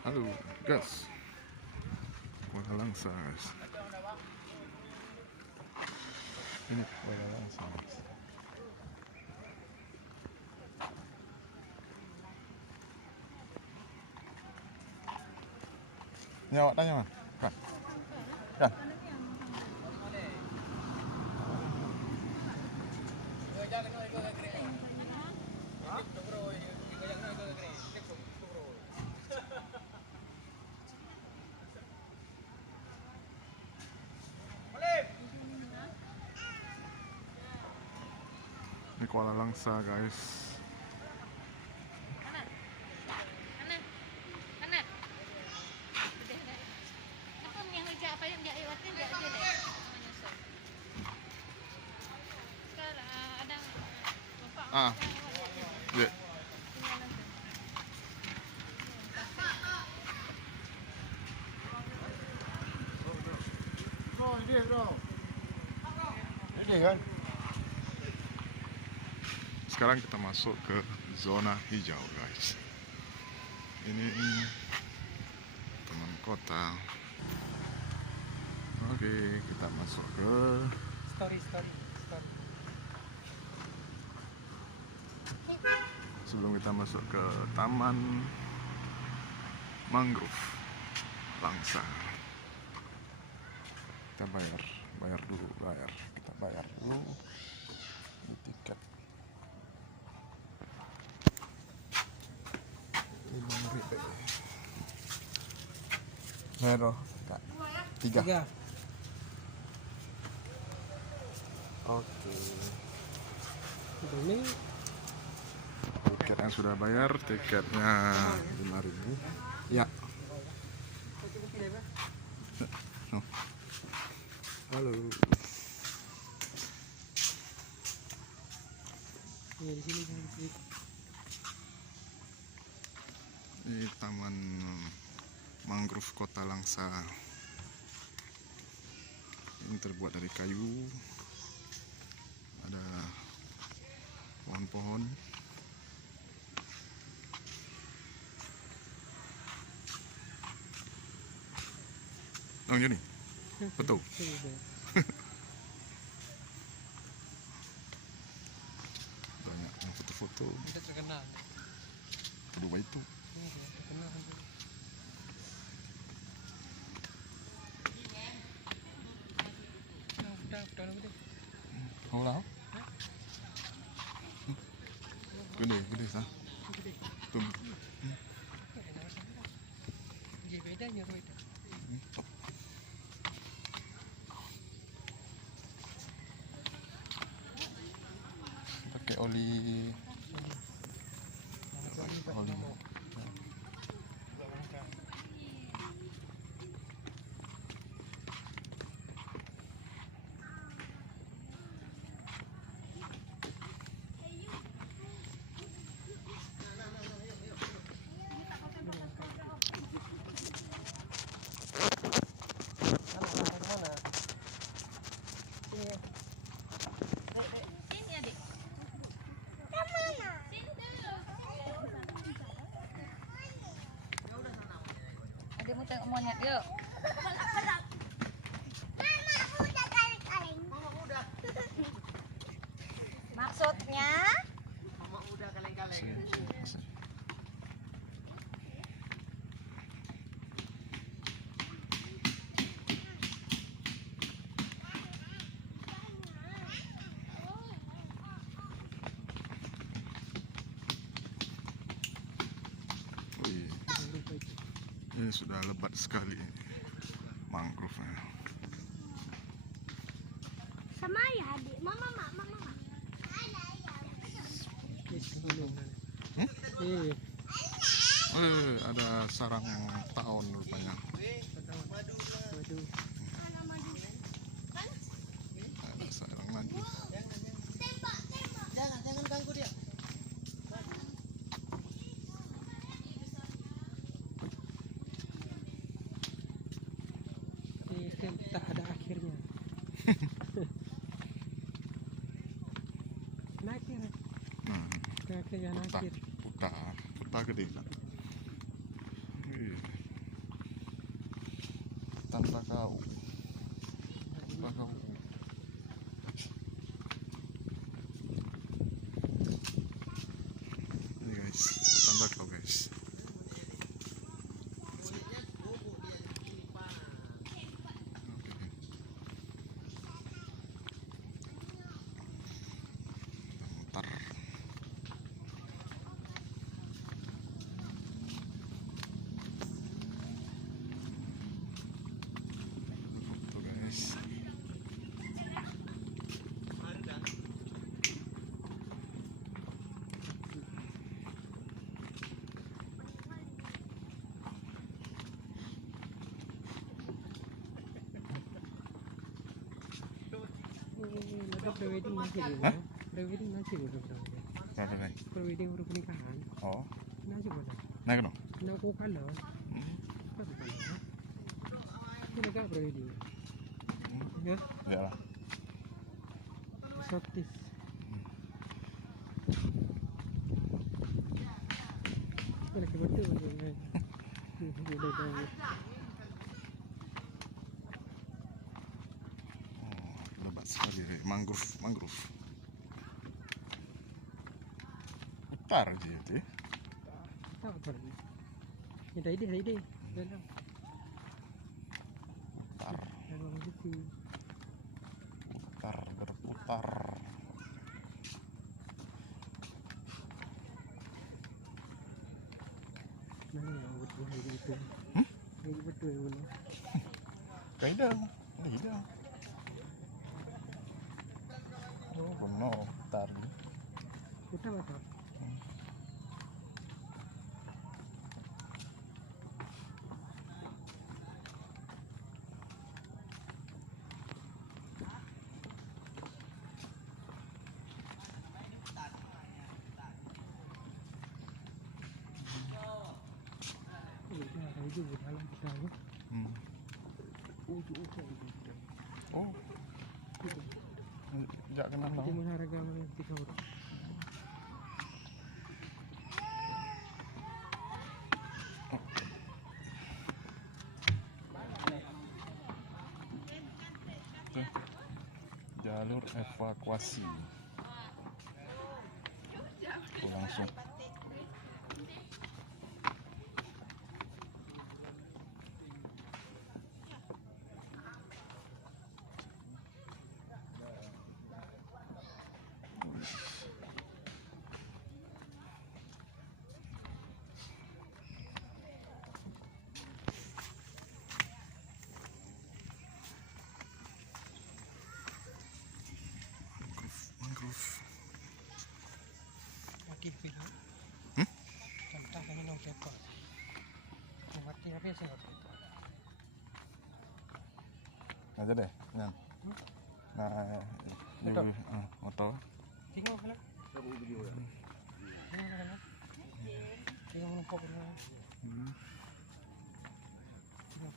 Halo guys, Kuala Langsa guys. Ini Kuala Langsa guys. Ini awak tanya man? Kan? Kan? Ini Kuala Langsa guys. Ah, ya. Ini kan. Sekarang kita masuk ke zona hijau guys. Ini teman kota. Oke, kita masuk ke story. sebelum kita masuk ke taman mangrove Langsa. Kita bayar dulu. Kita bayar dulu ini tiket 5.000. Bayar Kak. 3. Oke. Ini Tiket yang sudah bayar, tiketnya 5.000. Ya. Halo. di sini. Ini taman mangrove Kota Langsa. Ini terbuat dari kayu. Ada pohon-pohon. Jadi betul. Banyak yang foto-foto. Kita terkenal. Kedua itu. Terkenal. Udah. Mau lah. Gede sah. Tuh. Bedanya itu. Pakai oli. Adikmu tengok monyet, yuk. Maksudnya? Mama udah kaleng-kaleng. Ini sudah lebat sekali mangrove-nya. Sama ya adik, mama. Iya. Ada sarang tahun rupanya. Madu. Ada sarang madu. Jangan ganggu dia. Tak ada akhirnya. Nakir. Akhirnya nakir. Putar gede kan. hutan bakau. Bakau. Ini guys, hutan bakau guys. Mutar. Foto guys. Ada prewedding masih boleh. Prewedding masih boleh. Berapa nih? Prewedding baru pernikahan. Oh, Masih boleh. naik dong. Nak aku kalah. Apa tu kalah? Ini negara prewedding. Ya, Ya lah. eksotis. Lagi betul kan? Boleh tahu. Lebat sekali mangrove, mangrove. Utar je itu. Tahu tak? Ini dah ide. Dalam. Utar, Dalam situ. utar, berputar. Mana yang betul itu? Ini betul mana? Kaidang, kaidang. Oh, benar utar. Kita apa? Ada itu dalam kita ni. Ujung itu. Oh, jak kena Kita no. mula harga mana tiga orang. Jalur evakuasi. Oh, langsung. Mangrove. Mati film. Contoh kami nak siapa? Mati apa sih nak? Aja deh, Nan. Nah, Motor. Motor. Tengok kalau. Tengok nampak mana? Tengok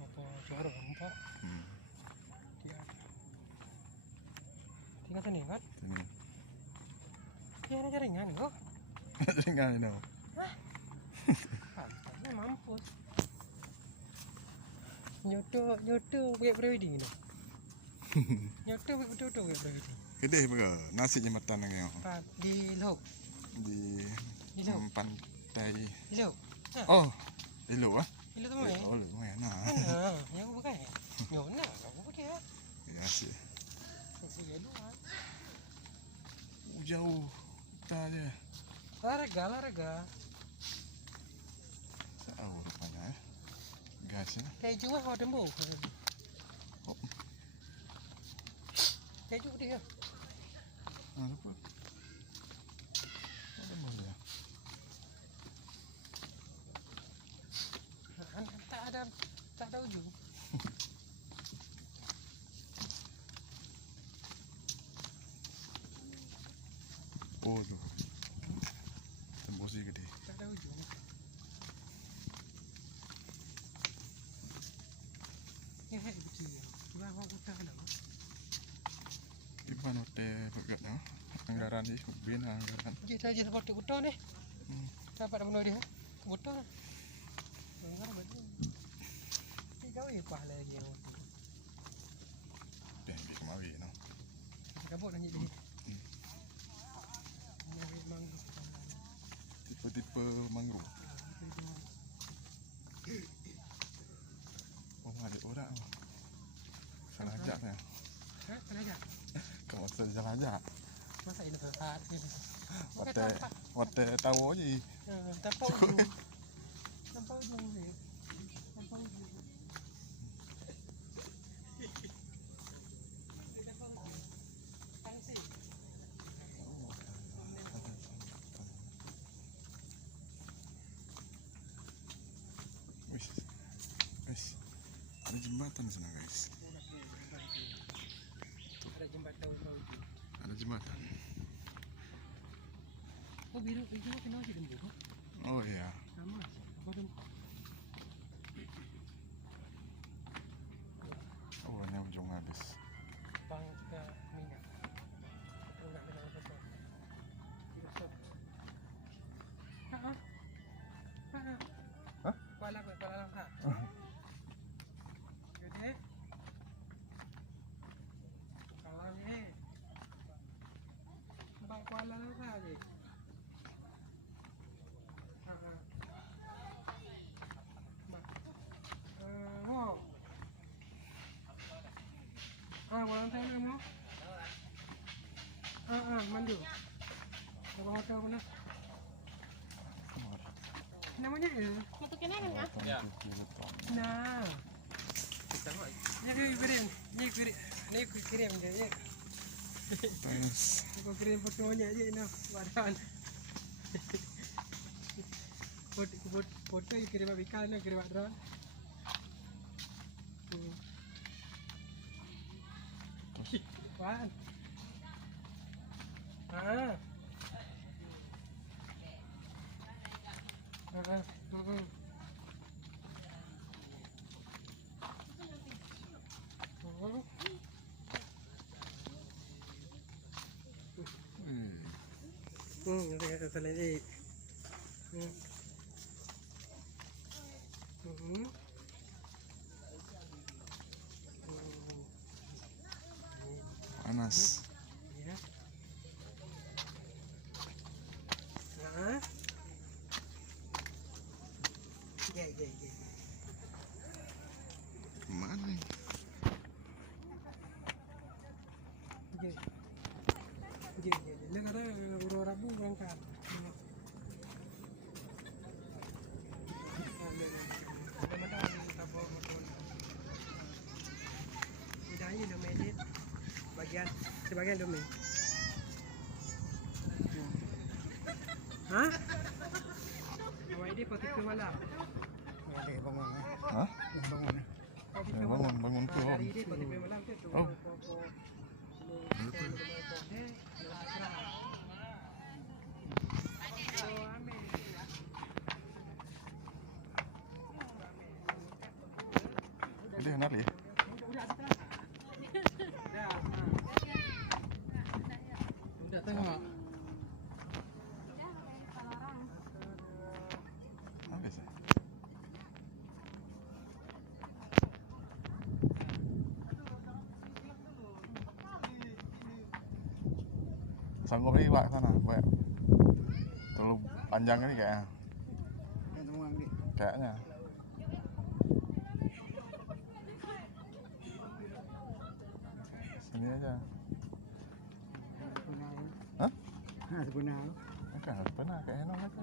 apa suara nampak? Tengok sini kan? Ini. Dia ada jaringan kok. Jangan ini. Ini mampus. Nyoto buat prewedding ni. Nyoto betul-betul buat prewedding. Gede berapa? Nasi jembatan yang Di laut. di Di laut. pantai. Di laut. Oh, di luar. Di laut tu mana? Oh, lumayan nah. Mana? Yang aku pakai. Nyona aku pakai. Ya sih. Aku pakai luar. Jauh. Tak aja. Larga. Tahu rupanya. Gas ya. Kayak jual kau tembok. Oh. Kayak jual dia. Apa? Ada mana ya? Tak ada ujung. Oh tu. Tembus dia gede. Tak ada ujung. Ni hak kecil. Bukan orang kota ada. Di mana hotel bergeraknya? Anggaran ni, bin anggaran. Dia saja seperti kota ni. Dapat dah benda dia. Kota. Anggaran bagi. Kau ye pahala dah. Salah ajak saya. Hah? Kenapa? Kau masa salah ajak. Masa ini saat ini. Wate tahu aja. Tanpa ujung. Tanpa ujung ni. Tanpa ujung. Wis. Ada jembatan di sana, guys. Ada jembatan tahu. Ada jembatan. Oh biru kenapa sih gembur? Oh iya. Sama. Apa tu? Oh, ini ujung habis. Bangka minyak. Enggak ada apa tu. Hah? Kuala Langka. Jadi kalau ni Bang Kuala Langka je. Walang tayo mo? Mandu. Apa hotel mana? Namanya ya? Masukin aja kan? Ya. Nah. Ni kirim je. Nice. Aku kirim fotonya aja ini badan. Foto kirim abikal ni kirim drone. Wan. Ada lagi. Panas. Ya. Mana ni? Dia kata urut Rabu berangkat. Hidayah domain dia. Sebagian domain. Hah? Awak ini potiker malam. Hah? Bangun tu. Hari ini potiker malam tu. Oh. Dia nari. Sudah tengok. Habis. Sanggup riwak sana, banyak. Terlalu panjang ini kayaknya. Kayaknya. Sini aja. Hah? Sebenarnya. Bukan, harus pernah kayak enak aja.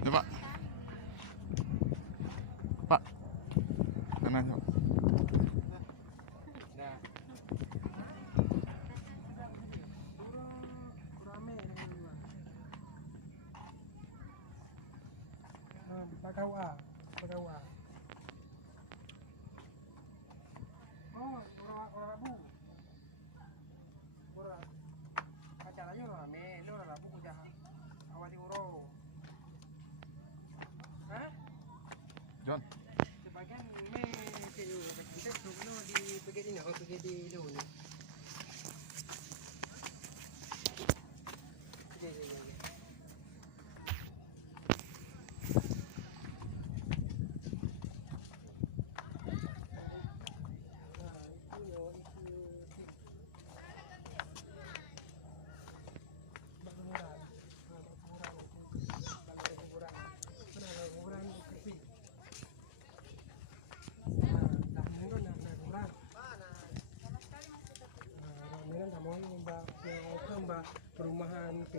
Ya, Pak. Pak. Sana, Pak. Pagawa. Oh, orang Rabu. Orang acaranya orang rame, orang Rabu udah awal uro. Hah? John. Sebagian kita dulu di pergi di dulu. Ya.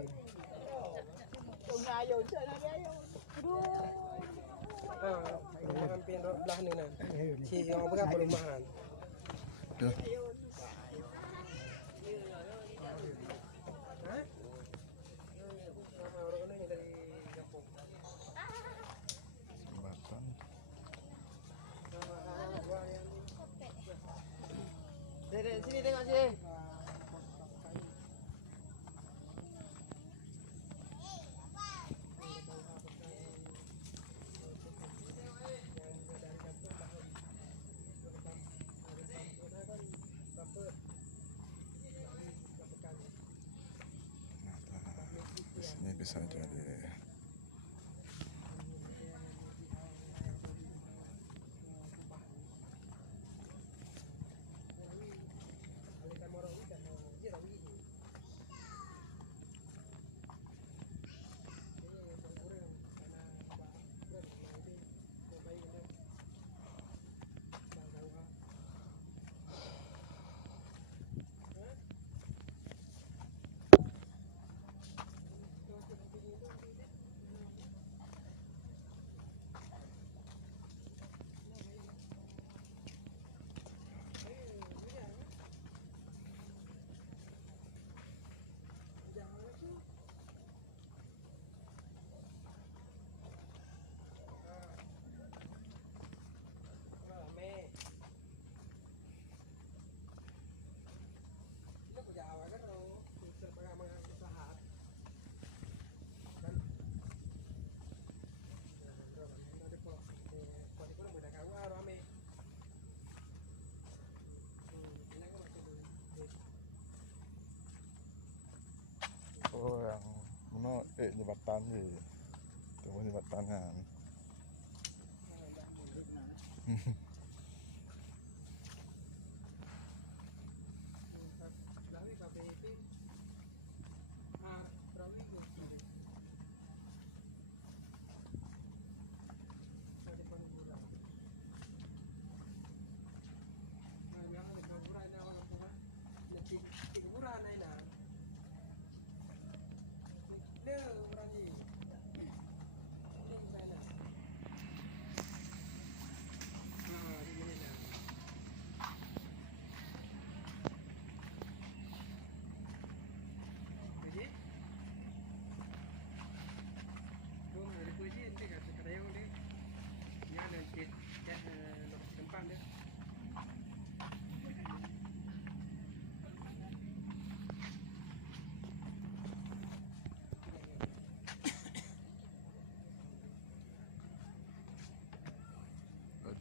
sih. Hampir belah ni nan. Si yang apa perumahan. Tuh. Jembatan. Dek, sini tengok sini. Di sini bisa jadi oh yang mana jembatan je. Temu jembatan kan.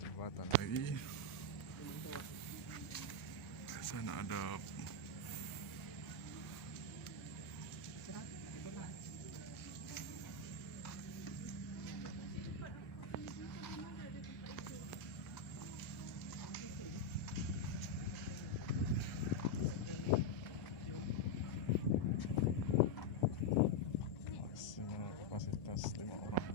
Jembatan lagi. Sana ada maksimal kapasitas 5 orang.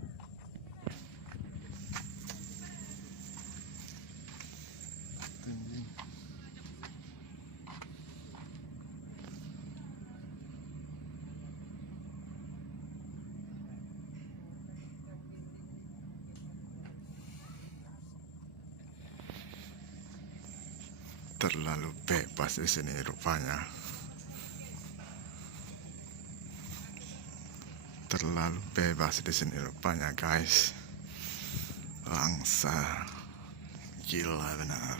Tinggi. Terlalu bebas di sini rupanya. Terlalu bebas di sini rupanya, guys. Langsa. Gila benar.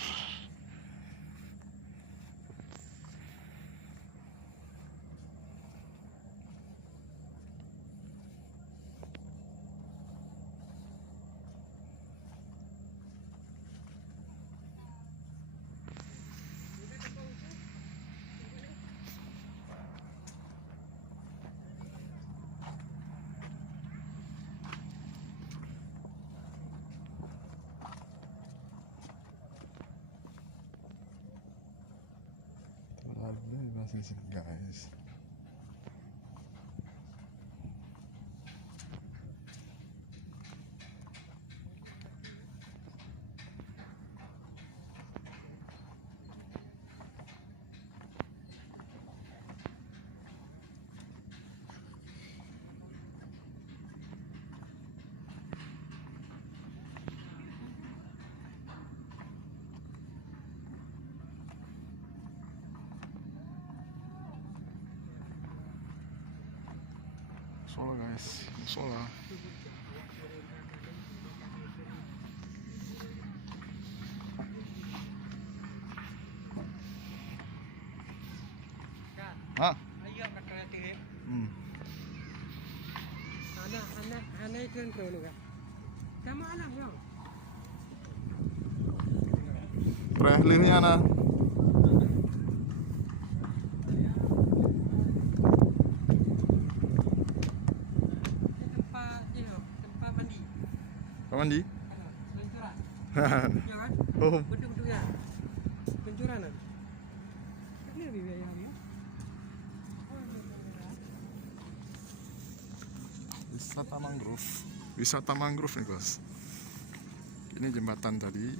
Terlalu bebas di sini, guys. musola guys, musola. Hah? Ayo kat kreatif. Anak itu yang terlalu kan. Kamu anak bro. Prehlihnya na. Tempat mandi. Mandi? Seluncuran. Ya kan? Oh, Beduk-beduk ya. Seluncuran kan. Ini lebih biayanya. wisata mangrove nih guys. Ini jembatan tadi.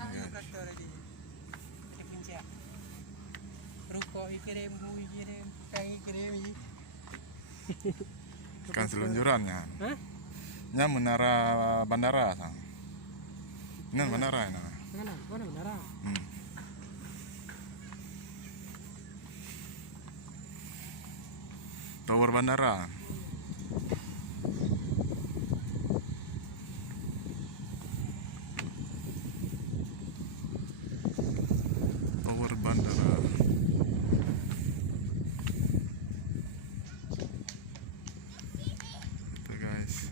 Ayo kata lagi. Kepincak. Rokok ikirim, bui ikirim, kang ikirim ini. Ikan seluncurannya. Hah? Nya menara bandara sang. Ini bandara ini. Mana benar? Tower bandara. Tower bandara. Itu guys.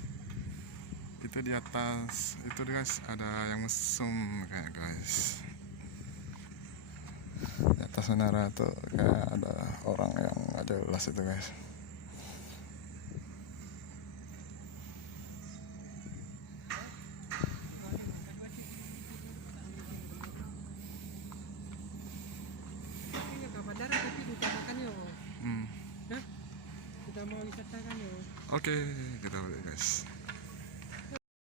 Itu di atas itu guys ada yang mesum kayak guys. Di atas menara tuh kayak ada orang yang nggak jelas itu guys. Ini ke bandara tapi ditambahkan yo. Hmm. Hah? Kita mau wisatakan yo. Oke, kita balik guys.